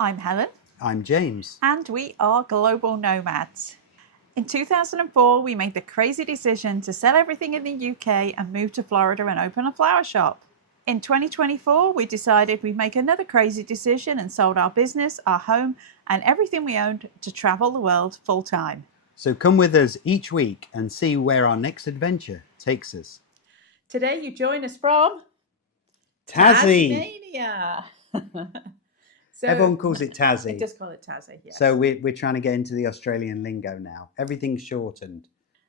I'm Helen. I'm James. And we are global nomads. In 2004, we made the crazy decision to sell everything in the UK and move to Florida and open a flower shop. In 2024, we decided we'd make another crazy decision and sold our business, our home, and everything we owned to travel the world full time. So come with us each week and see where our next adventure takes us. Today you join us from Tassie. Tasmania. So, Everyone calls it Tassie. It does call it Tassie, yes. So we're trying to get into the Australian lingo now. Everything's shortened.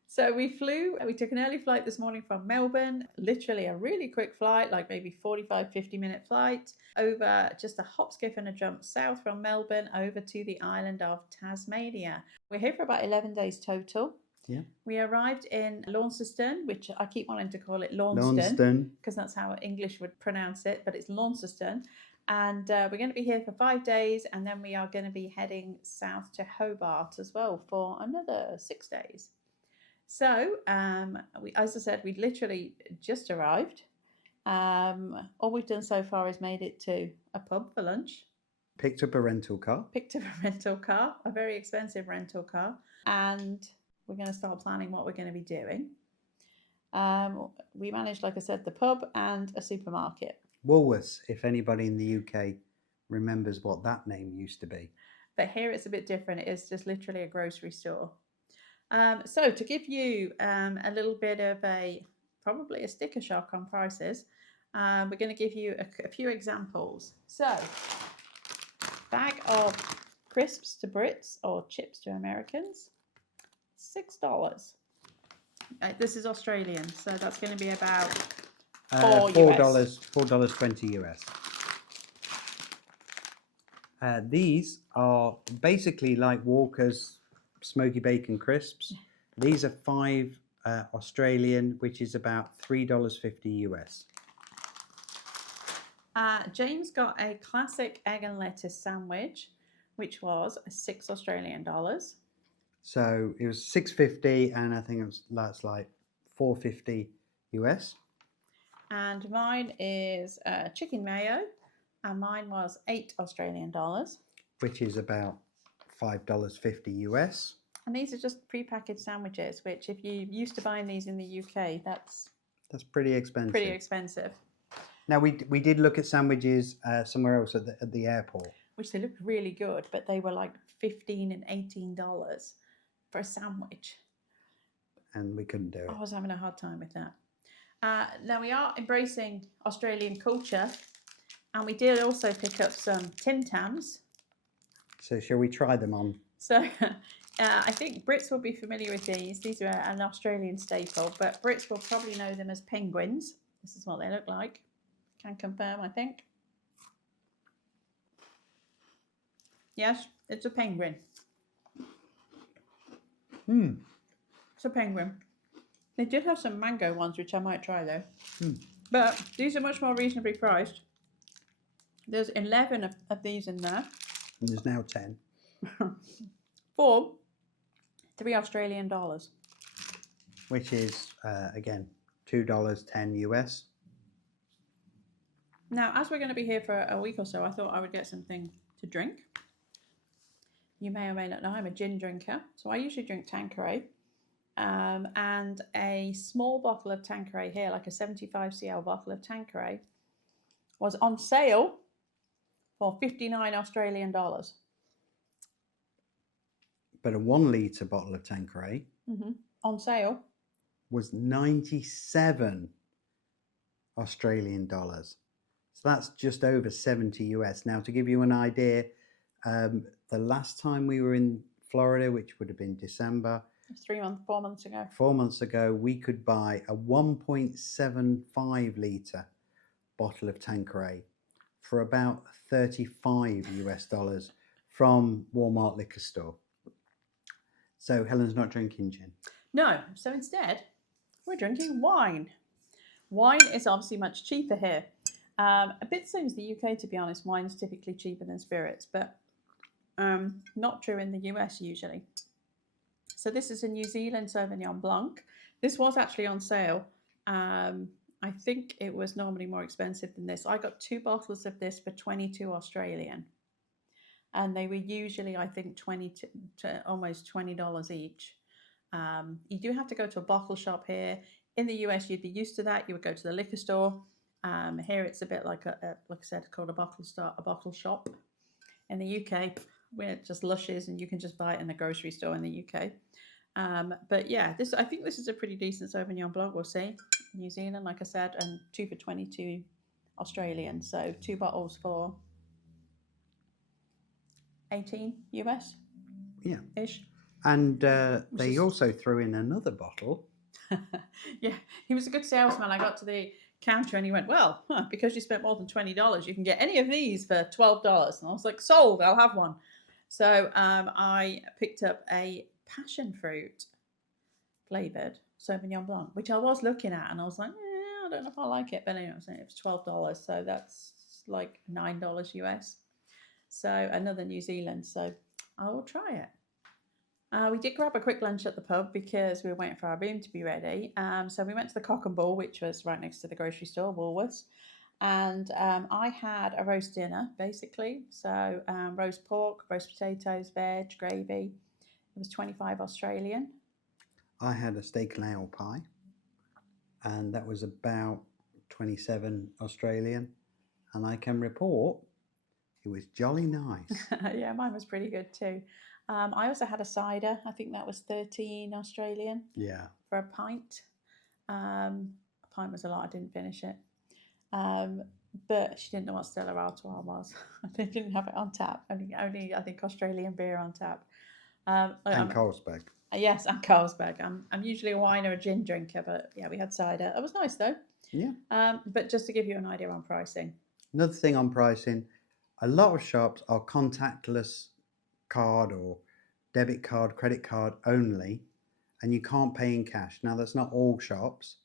So we took an early flight this morning from Melbourne, literally a really quick flight, like maybe 50-minute flight, over just a hop, skip and a jump south from Melbourne over to the island of Tasmania. We're here for about 11 days total. Yeah. We arrived in Launceston, which I keep wanting to call it Launceston, because that's how English would pronounce it, but it's Launceston. And we're going to be here for 5 days, and then we are going to be heading south to Hobart as well for another 6 days. So, as I said, we literally just arrived. All we've done so far is made it to a pub for lunch. Picked up a rental car. A very expensive rental car. And we're going to start planning what we're going to be doing. We managed, like I said, the pub and a supermarket. Woolworths, if anybody in the UK remembers what that name used to be. But here it's a bit different. It is just literally a grocery store. So to give you a little bit of probably a sticker shock on prices, we're going to give you a few examples. So, bag of crisps to Brits or chips to Americans, $6. This is Australian, so that's going to be about $4.20 US. These are basically like Walker's smoky bacon crisps. These are 5 Australian, which is about $3.50 US. James got a classic egg and lettuce sandwich, which was $6 Australian. So it was $6.50, and I think that's like $4.50 US. And mine is chicken mayo, and mine was $8 Australian, which is about $5.50 US. And these are just pre-packaged sandwiches, which if you're used to buying these in the UK, that's pretty expensive. Now we did look at sandwiches somewhere else at the airport, which they looked really good, but they were like $15 and $18 for a sandwich, and we couldn't do it. I was having a hard time with that. Now we are embracing Australian culture, and we did also pick up some Tim Tams. So shall we try them on? So I think Brits will be familiar with these. These are an Australian staple, but Brits will probably know them as penguins. This is what they look like. Can confirm, I think. Yes, it's a penguin. It's a penguin. They did have some mango ones, which I might try though. But these are much more reasonably priced. There's 11 of these in there. And there's now 10. For $3 Australian. Which is, again, $2.10 US. Now, as we're going to be here for a week or so, I thought I would get something to drink. You may or may not know I'm a gin drinker. So I usually drink Tanqueray. And a small bottle of Tanqueray here, like a 75cl bottle of Tanqueray, was on sale for $59 Australian. But a 1 litre bottle of Tanqueray on sale was 97 Australian dollars. So that's just over 70 US. Now, to give you an idea, the last time we were in Florida, which would have been December, 4 months ago. 4 months ago, we could buy a 1.75 litre bottle of Tanqueray for about 35 US dollars from Walmart liquor store. So Helen's not drinking gin. No, so instead we're drinking wine. Wine is obviously much cheaper here. A bit the same as the UK, to be honest. Wine is typically cheaper than spirits, but not true in the US usually. So this is a New Zealand Sauvignon Blanc. This was actually on sale. I think it was normally more expensive than this. I got 2 bottles of this for 22 Australian. and they were usually, I think, to almost $20 each. You do have to go to a bottle shop here. In the US, you'd be used to that. You would go to the liquor store. Here, it's a bit like like I said, called a bottle shop. In the UK, we're just Lushes, and you can just buy it in the grocery store in the UK. But yeah, I think this is a pretty decent Sauvignon Blanc. We'll see. New Zealand, like I said, and 2 for 22 Australian. So 2 bottles for 18 US. Yeah. Ish. And they also threw in another bottle. Yeah, he was a good salesman. I got to the counter and he went, well, because you spent more than $20, you can get any of these for $12. And I was like, sold, I'll have one. So I picked up a passion fruit flavoured Sauvignon Blanc, which I was looking at, and I was like, I don't know if I like it. But anyway, it was $12, so that's like $9 US. So another New Zealand. So I will try it. We did grab a quick lunch at the pub because we were waiting for our room to be ready. So we went to the Cock and Bull, which was right next to the grocery store, Woolworths. And I had a roast dinner, basically. So roast pork, roast potatoes, veg, gravy. It was 25 Australian. I had a steak and ale pie, and that was about 27 Australian. And I can report it was jolly nice. Yeah, mine was pretty good too. I also had a cider. I think that was 13 Australian. Yeah. For a pint. A pint was a lot. I didn't finish it. But she didn't know what Stella Artois was. They didn't have it on tap. Only I think Australian beer on tap. And Carlsberg. Yes, and Carlsberg. I'm usually a wine or a gin drinker, but yeah, we had cider. It was nice though. Yeah. But just to give you an idea on pricing. Another thing on pricing, a lot of shops are contactless card or debit card, credit card only, and you can't pay in cash. Now, that's not all shops,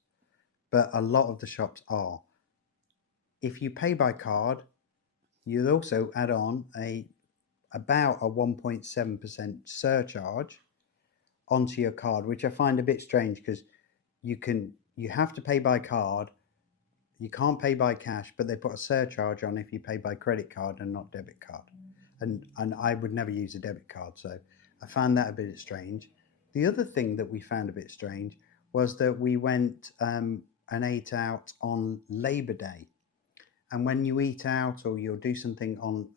but a lot of the shops are. If you pay by card, you'll also add on about a 1.7% surcharge onto your card, which I find a bit strange because you have to pay by card. You can't pay by cash, but they put a surcharge on if you pay by credit card and not debit card. And I would never use a debit card, so I found that a bit strange. The other thing that we found a bit strange was that we went and ate out on Labor Day. And when you eat out or you'll do something on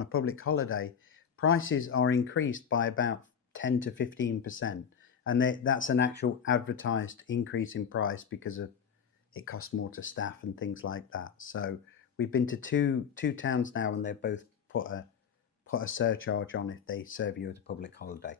a public holiday, prices are increased by about 10 to 15%. And that's an actual advertised increase in price because of it costs more to staff and things like that. So we've been to two towns now, and they've both put a surcharge on if they serve you at a public holiday.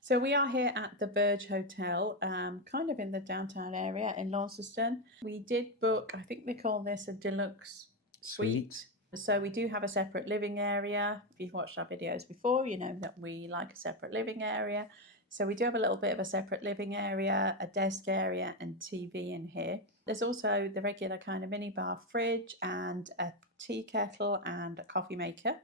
So we are here at the Verge Hotel, kind of in the downtown area in Launceston. We did book, I think they call this a deluxe suite. So we do have a separate living area. If you've watched our videos before, you know that we like a separate living area. So we do have a little bit of a separate living area, a desk area, and TV in here. There's also the regular kind of minibar fridge and a tea kettle and a coffee maker.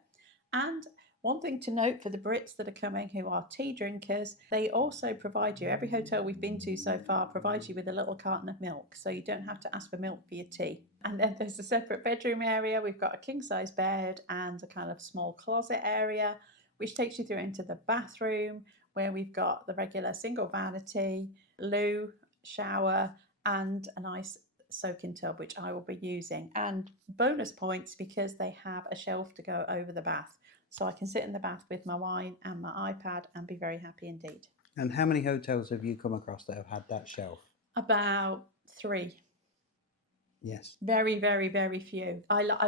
And one thing to note for the Brits that are coming who are tea drinkers, they also provide you, every hotel we've been to so far provides you with a little carton of milk, so you don't have to ask for milk for your tea. And then there's a separate bedroom area. We've got a king-size bed and a kind of small closet area, which takes you through into the bathroom, where we've got the regular single vanity, loo, shower, and a nice soaking tub, which I will be using. And bonus points because they have a shelf to go over the bath. So I can sit in the bath with my wine and my iPad and be very happy indeed. And how many hotels have you come across that have had that shelf? About 3. Yes. Very, very, very few.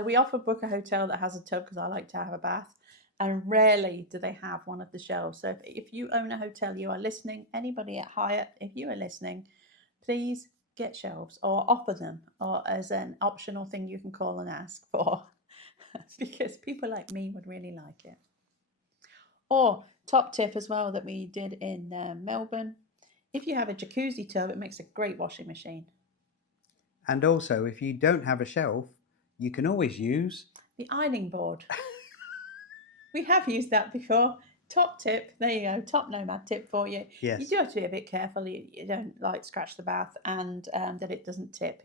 We often book a hotel that has a tub because I like to have a bath. And rarely do they have one of the shelves. So if you own a hotel, you are listening, anybody at Hyatt, if you are listening, please get shelves or offer them, or as an optional thing you can call and ask for, because people like me would really like it. Or top tip as well that we did in Melbourne, if you have a jacuzzi tub, it makes a great washing machine. And also, if you don't have a shelf, you can always use the ironing board. We have used that before. Top tip, there you go, top nomad tip for you. Yes. You do have to be a bit careful. You don't like scratch the bath and that it doesn't tip.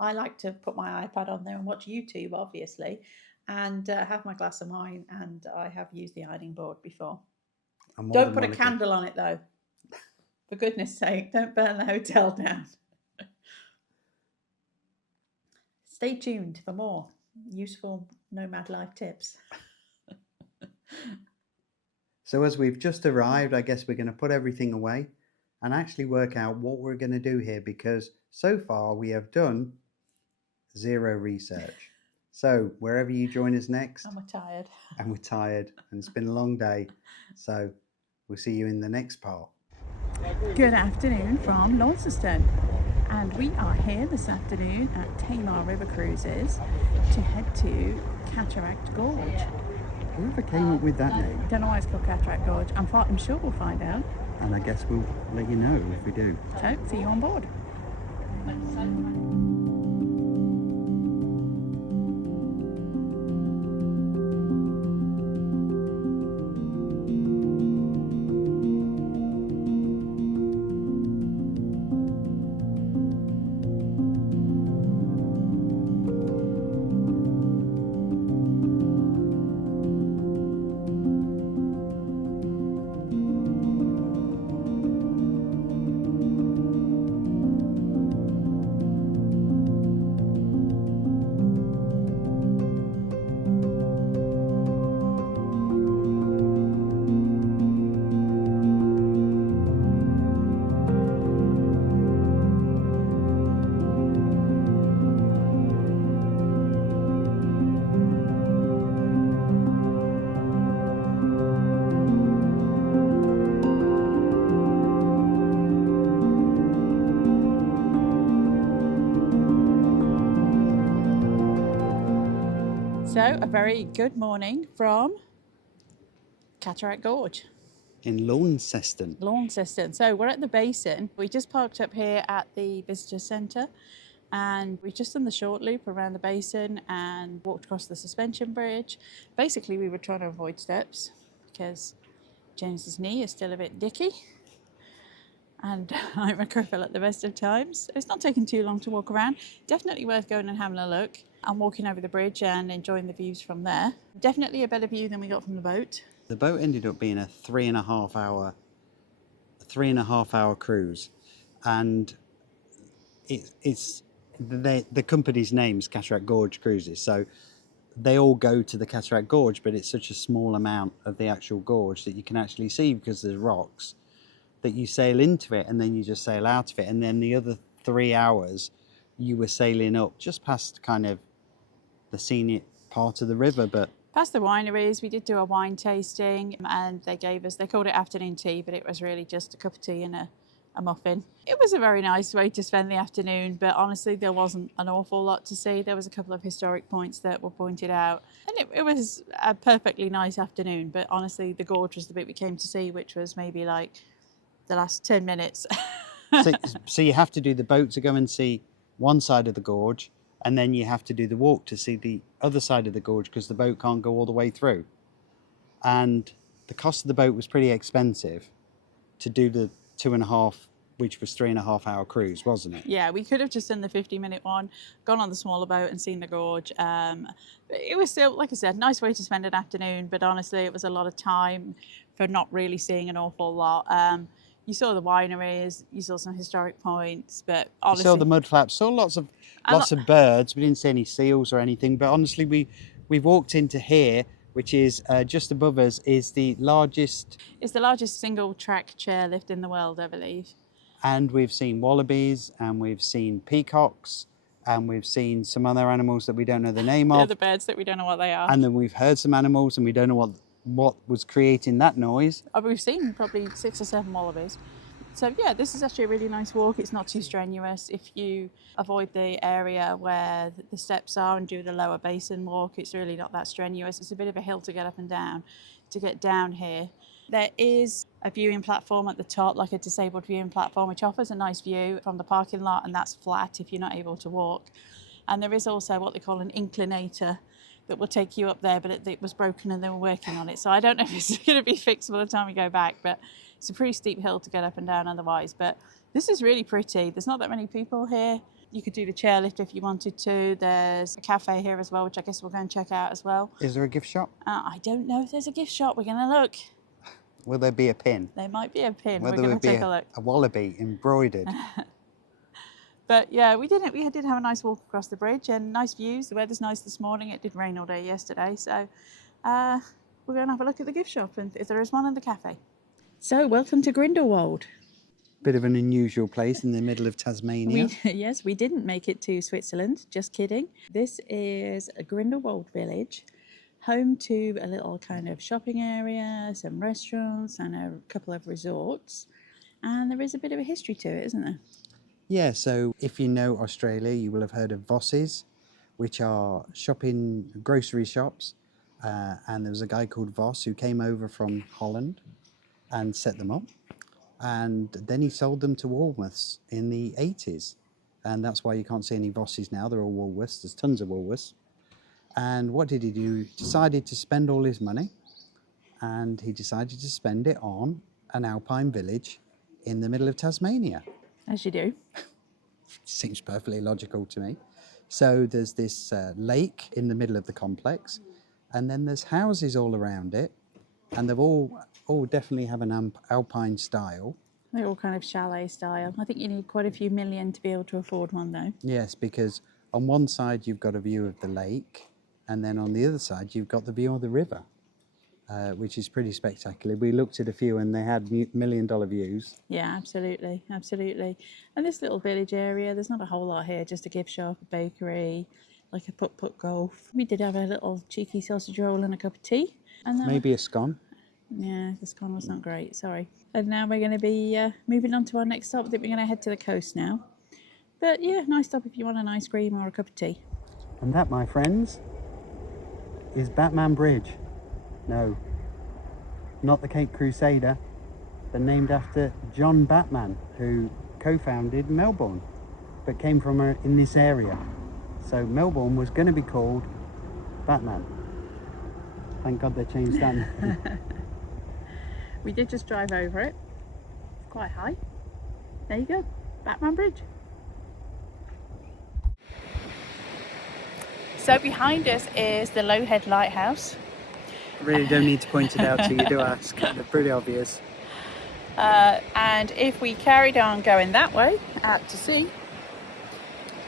I like to put my iPad on there and watch YouTube, obviously. and have my glass of wine, and I have used the ironing board before. And more Don't than put a Monica. candle on it though. For goodness sake, don't burn the hotel down. Stay tuned for more useful nomad life tips. So as we've just arrived, I guess we're going to put everything away and actually work out what we're going to do here, because so far we have done zero research. So wherever you join us next, And we're tired. And we're tired, and it's been a long day. So we'll see you in the next part. Good afternoon from Launceston, and we are here this afternoon at Tamar River Cruises to head to Cataract Gorge. Whoever came up with that name? Don't know why it's called Cataract Gorge. I'm sure we'll find out. And I guess we'll let you know if we do. So, see you on board. So, a very good morning from Cataract Gorge. In Launceston. Launceston. So, we're at the Basin. We just parked up here at the visitor centre, and we've just done the short loop around the Basin and walked across the suspension bridge. Basically, we were trying to avoid steps because James's knee is still a bit dicky, and I'm a cripple at the best of times. It's not taking too long to walk around. Definitely worth going and having a look. I'm walking over the bridge and enjoying the views from there. Definitely a better view than we got from the boat. The boat ended up being a 3.5 hour cruise, and it's the company's name's Cataract Gorge Cruises. So they all go to the Cataract Gorge, but it's such a small amount of the actual gorge that you can actually see because there's rocks, that you sail into it and then you just sail out of it, and then the other 3 hours you were sailing up just past kind of the scenic part of the river. But past the wineries, we did do a wine tasting, and they called it afternoon tea, but it was really just a cup of tea and a muffin. It was a very nice way to spend the afternoon, but honestly there wasn't an awful lot to see. There was a couple of historic points that were pointed out, and it was a perfectly nice afternoon, but honestly the gorge was the bit we came to see, which was maybe like the last 10 minutes. so you have to do the boat to go and see one side of the gorge, and then you have to do the walk to see the other side of the gorge because the boat can't go all the way through. And the cost of the boat was pretty expensive to do the 2.5, which was 3.5 hour cruise, wasn't it? Yeah, we could have just done the 50-minute one, gone on the smaller boat and seen the gorge. But it was still, like I said, nice way to spend an afternoon, but honestly it was a lot of time for not really seeing an awful lot. You saw the wineries, you saw some historic points, but honestly... You saw the mud flaps, saw lots of birds. We didn't see any seals or anything, but honestly we walked into here, which is just above us, is the largest... It's the largest single-track chairlift in the world, I believe. And we've seen wallabies, and we've seen peacocks, and we've seen some other animals that we don't know the name of. The birds that we don't know what they are. And then we've heard some animals and we don't know what was creating that noise. We've seen probably 6 or 7 wallabies. So yeah, this is actually a really nice walk. It's not too strenuous. If you avoid the area where the steps are and do the lower basin walk, it's really not that strenuous. It's a bit of a hill to get up and down. To get down here, there is a viewing platform at the top, like a disabled viewing platform, which offers a nice view from the parking lot, and that's flat if you're not able to walk. And there is also what they call an inclinator that will take you up there, but it was broken and they were working on it. So I don't know if it's going to be fixed by the time we go back, but it's a pretty steep hill to get up and down otherwise. But this is really pretty. There's not that many people here. You could do the chairlift if you wanted to. There's a cafe here as well, which I guess we'll go and check out as well. Is there a gift shop? I don't know if there's a gift shop. We're going to look. Will there be a pin? There might be a pin. Will We're there going to be take a look. a wallaby embroidered? But yeah, we did have a nice walk across the bridge and nice views. The weather's nice this morning. It did rain all day yesterday. So we're going to have a look at the gift shop and if there is one in the cafe. So welcome to Grindelwald. Bit of an unusual place in the middle of Tasmania. Yes, we didn't make it to Switzerland. Just kidding. This is a Grindelwald village, home to a little kind of shopping area, some restaurants and a couple of resorts. And there is a bit of a history to it, isn't there? Yeah, so if you know Australia, you will have heard of Vosses, which are grocery shops. And there was a guy called Voss who came over from Holland and set them up. And then he sold them to Woolworths in the 80s. And that's why you can't see any Vosses now. They're all Woolworths. There's tons of Woolworths. And what did he do? He decided to spend all his money. And he decided to spend it on an Alpine village in the middle of Tasmania. As you do. Seems perfectly logical to me. So there's this lake in the middle of the complex, and then there's houses all around it, and they've all definitely have an Alpine style. They're all kind of chalet style. I think you need quite a few million to be able to afford one, though. Yes, because on one side you've got a view of the lake, and then on the other side you've got the view of the river. Which is pretty spectacular. We looked at a few and they had $1 million views. Yeah, absolutely, absolutely. And this little village area, there's not a whole lot here, just a gift shop, a bakery, like a putt-putt golf. We did have a little cheeky sausage roll and a cup of tea. And then maybe a scone. Yeah, the scone was not great, sorry. And now we're going to be moving on to our next stop. I think we're going to head to the coast now. But yeah, nice stop if you want an ice cream or a cup of tea. And that, my friends, is Batman Bridge. No, not the Cape Crusader, but named after John Batman, who co-founded Melbourne, but came from in this area. So Melbourne was going to be called Batman. Thank God they changed that. We did just drive over it. It's quite high. There you go, Batman Bridge. So behind us is the Lowhead Lighthouse. Really don't need to point it out till you do ask. They're pretty obvious. And if we carried on going that way out to sea,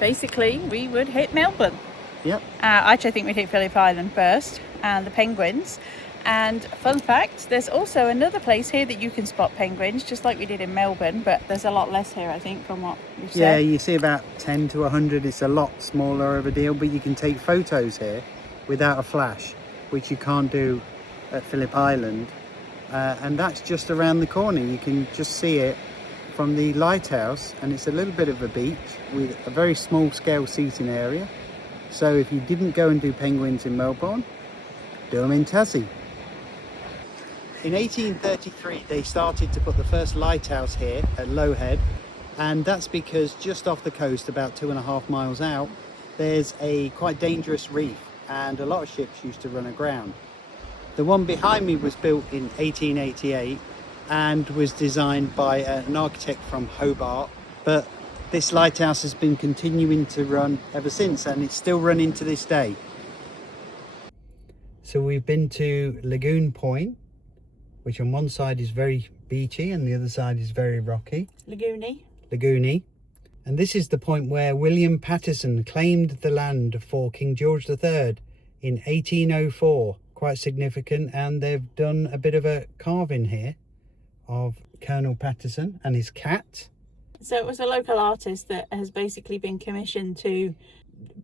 basically we would hit Melbourne. Yep. Actually, I think we'd hit Phillip Island first and the penguins. And fun fact, there's also another place here that you can spot penguins, just like we did in Melbourne, but there's a lot less here, I think, from what you've said. Yeah, you see about 10 to 100. It's a lot smaller of a deal, but you can take photos here without a flash, which you can't do at Phillip Island. And that's just around the corner. You can just see it from the lighthouse, and it's a little bit of a beach with a very small scale seating area. So if you didn't go and do penguins in Melbourne, do them in Tassie. In 1833 they started to put the first lighthouse here at Lowhead, and that's because just off the coast, about 2.5 miles out, there's a quite dangerous reef and a lot of ships used to run aground. The one behind me was built in 1888 and was designed by an architect from Hobart, but this lighthouse has been continuing to run ever since, and it's still running to this day. So we've been to Lagoon Point, which on one side is very beachy and the other side is very rocky. Lagoony. And this is the point where William Paterson claimed the land for King George III in 1804. Quite significant, and they've done a bit of a carving here of Colonel Paterson and his cat. So it was a local artist that has basically been commissioned to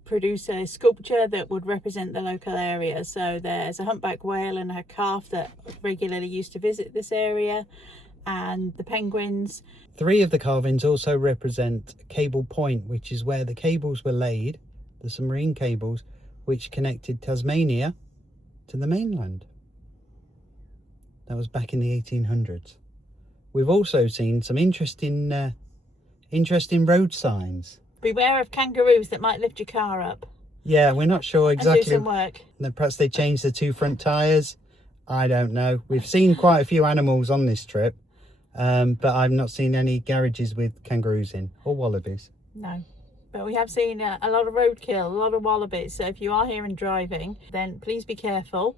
produce a sculpture that would represent the local area. So there's a humpback whale and her calf that regularly used to visit this area, and the penguins. 3 of the carvings also represent Cable Point, which is where the cables were laid, the submarine cables, which connected Tasmania to the mainland. That was back in the 1800s. We've also seen some interesting road signs. Beware of kangaroos that might lift your car up. Yeah, we're not sure exactly. And do some work. Perhaps they changed the 2 front tyres. I don't know. We've seen quite a few animals on this trip, but I've not seen any garages with kangaroos in, or wallabies. No. but we have seen a lot of roadkill, a lot of wallabies. So if you are here and driving, then please be careful.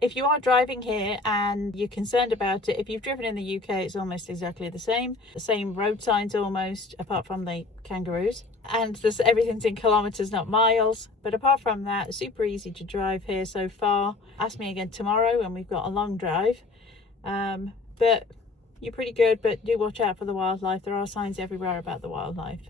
If you are driving here and you're concerned about it, if you've driven in the UK, it's almost exactly the same road signs almost, apart from the kangaroos. And everything's in kilometres, not miles. But apart from that, super easy to drive here so far. Ask me again tomorrow when we've got a long drive. But you're pretty good, but do watch out for the wildlife. There are signs everywhere about the wildlife.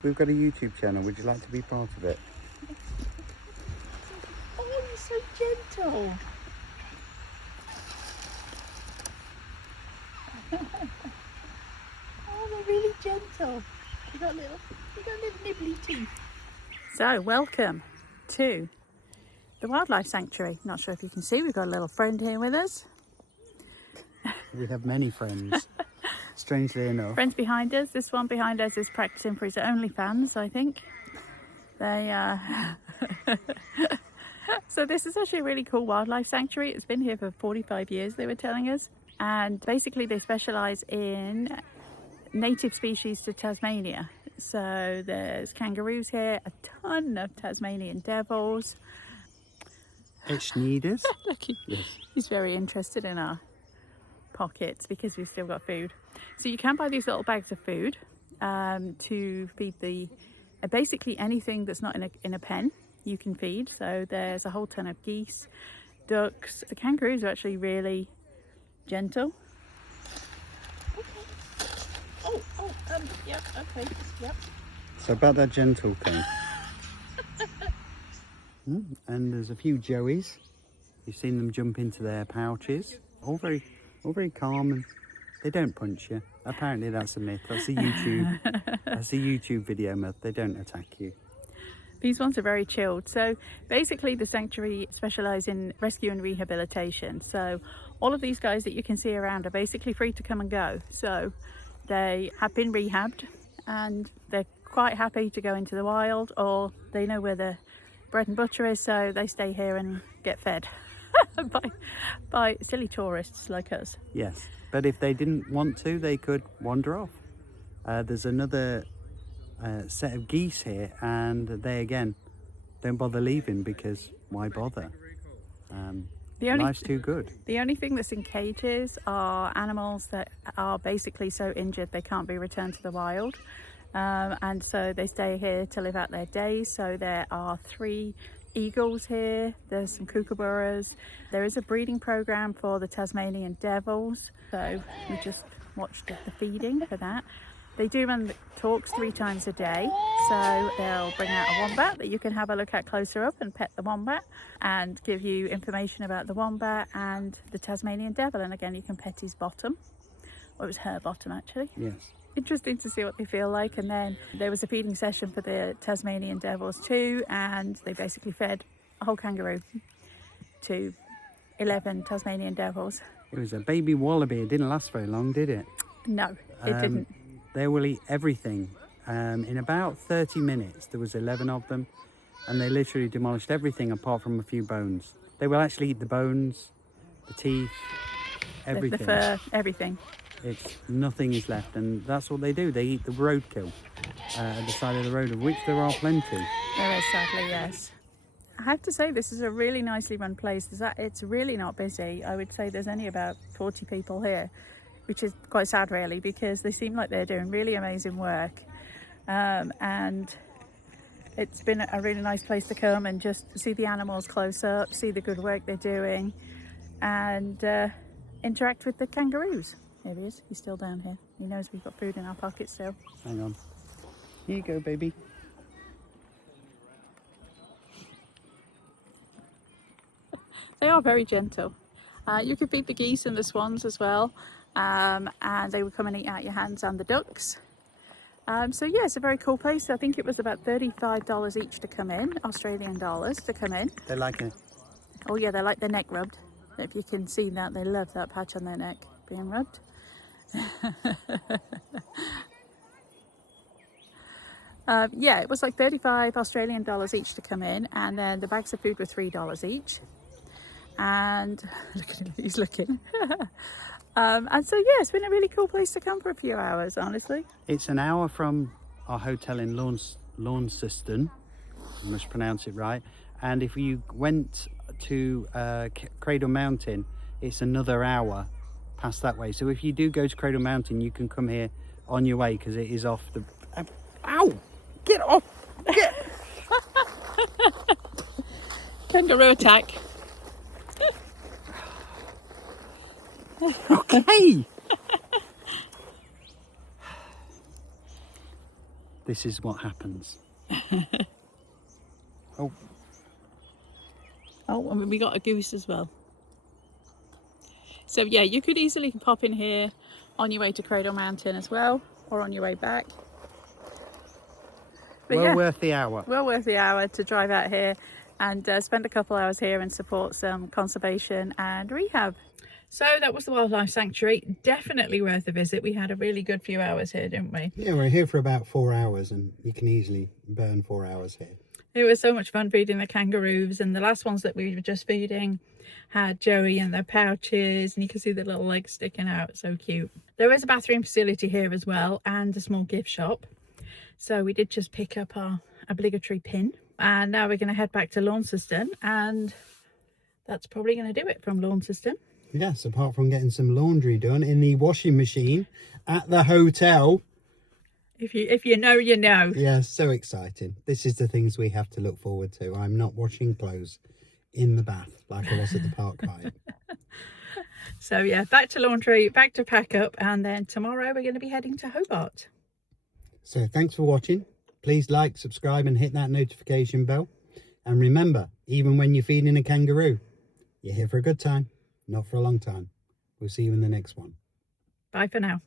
We've got a YouTube channel. Would you like to be part of it? Oh, you're so gentle. Oh, they're really gentle. You got little nibbly teeth. So, welcome to the wildlife sanctuary. Not sure if you can see, we've got a little friend here with us. We have many friends. Strangely enough. Friends behind us. This one behind us is practicing for his OnlyFans, I think. So this is actually a really cool wildlife sanctuary. It's been here for 45 years, they were telling us. And basically they specialise in native species to Tasmania. So there's kangaroos here, a ton of Tasmanian devils. Schneiders. Look, he's very interested in our pockets because we've still got food. So you can buy these little bags of food to feed basically anything that's not in a pen you can feed. So there's a whole ton of geese, ducks. The kangaroos are actually really gentle. Okay. Yep, okay, yep. So about that gentle thing. And there's a few joeys. You've seen them jump into their pouches. All very calm, and they don't punch you. Apparently that's a myth. That's a YouTube video myth. They don't attack you. These ones are very chilled. So basically the sanctuary specialise in rescue and rehabilitation. So all of these guys that you can see around are basically free to come and go. So they have been rehabbed and they're quite happy to go into the wild, or they know where the bread and butter is, so they stay here and get fed by silly tourists like us. Yes, but if they didn't want to, they could wander off. There's another set of geese here, and they again don't bother leaving because why bother? Life's too good. The only thing that's in cages are animals that are basically so injured they can't be returned to the wild, and so they stay here to live out their days. So there are 3 eagles here, there's some kookaburras, there is a breeding program for the Tasmanian devils, so we just watched the feeding for that. They do run the talks 3 times a day, so they'll bring out a wombat that you can have a look at closer up and pet the wombat and give you information about the wombat and the Tasmanian devil, and again you can pet his bottom, or it was her bottom actually. Yes. Interesting to see what they feel like. And then there was a feeding session for the Tasmanian devils too, and they basically fed a whole kangaroo to 11 Tasmanian devils. It was a baby wallaby. It didn't last very long, did it? No, it didn't. They will eat everything. In about 30 minutes there was 11 of them, and they literally demolished everything apart from a few bones. They will actually eat the bones, the teeth, everything. The fur, everything. Nothing is left, and that's what they do. They eat the roadkill at the side of the road, of which there are plenty. There is, sadly, yes. I have to say this is a really nicely run place. It's really not busy. I would say there's only about 40 people here, which is quite sad really, because they seem like they're doing really amazing work, and it's been a really nice place to come and just see the animals close up, see the good work they're doing, and interact with the kangaroos. There he is, he's still down here. He knows we've got food in our pockets still. Hang on. Here you go, baby. They are very gentle. You could feed the geese and the swans as well, and they would come and eat out your hands, and the ducks. So yeah, it's a very cool place. I think it was about $35 each to come in, Australian dollars to come in. They like it. Oh yeah, they like their neck rubbed. If you can see that, they love that patch on their neck being rubbed. Yeah, it was like 35 Australian dollars each to come in, and then the bags of food were $3 each. And look at him, he's looking. And so yeah, it's been a really cool place to come for a few hours, honestly. It's an hour from our hotel in Launceston, I must pronounce it right. And if you went to Cradle Mountain, it's another hour past that way. So if you do go to Cradle Mountain, you can come here on your way, because it is off the... Ow! Get off! Get! Kangaroo attack. Okay! This is what happens. Oh. Oh, and we got a goose as well. So yeah, you could easily pop in here on your way to Cradle Mountain as well, or on your way back. But Well worth the hour. Well worth the hour to drive out here and spend a couple hours here and support some conservation and rehab. So that was the wildlife sanctuary. Definitely worth a visit. We had a really good few hours here, didn't we? Yeah, we're here for about 4 hours, and you can easily burn 4 hours here. It was so much fun feeding the kangaroos, and the last ones that we were just feeding had Joey in their pouches, and you can see the little legs sticking out. So cute. There is a bathroom facility here as well, and a small gift shop. So we did just pick up our obligatory pin, and now we're going to head back to Launceston, and that's probably going to do it from Launceston. Yes, apart from getting some laundry done in the washing machine at the hotel. If you know, you know. Yeah, so exciting. This is the things we have to look forward to. I'm not washing clothes in the bath like I was at the park ride. So yeah, back to laundry, back to pack up, and then tomorrow we're going to be heading to Hobart. So thanks for watching. Please like, subscribe and hit that notification bell. And remember, even when you're feeding a kangaroo, you're here for a good time, not for a long time. We'll see you in the next one. Bye for now.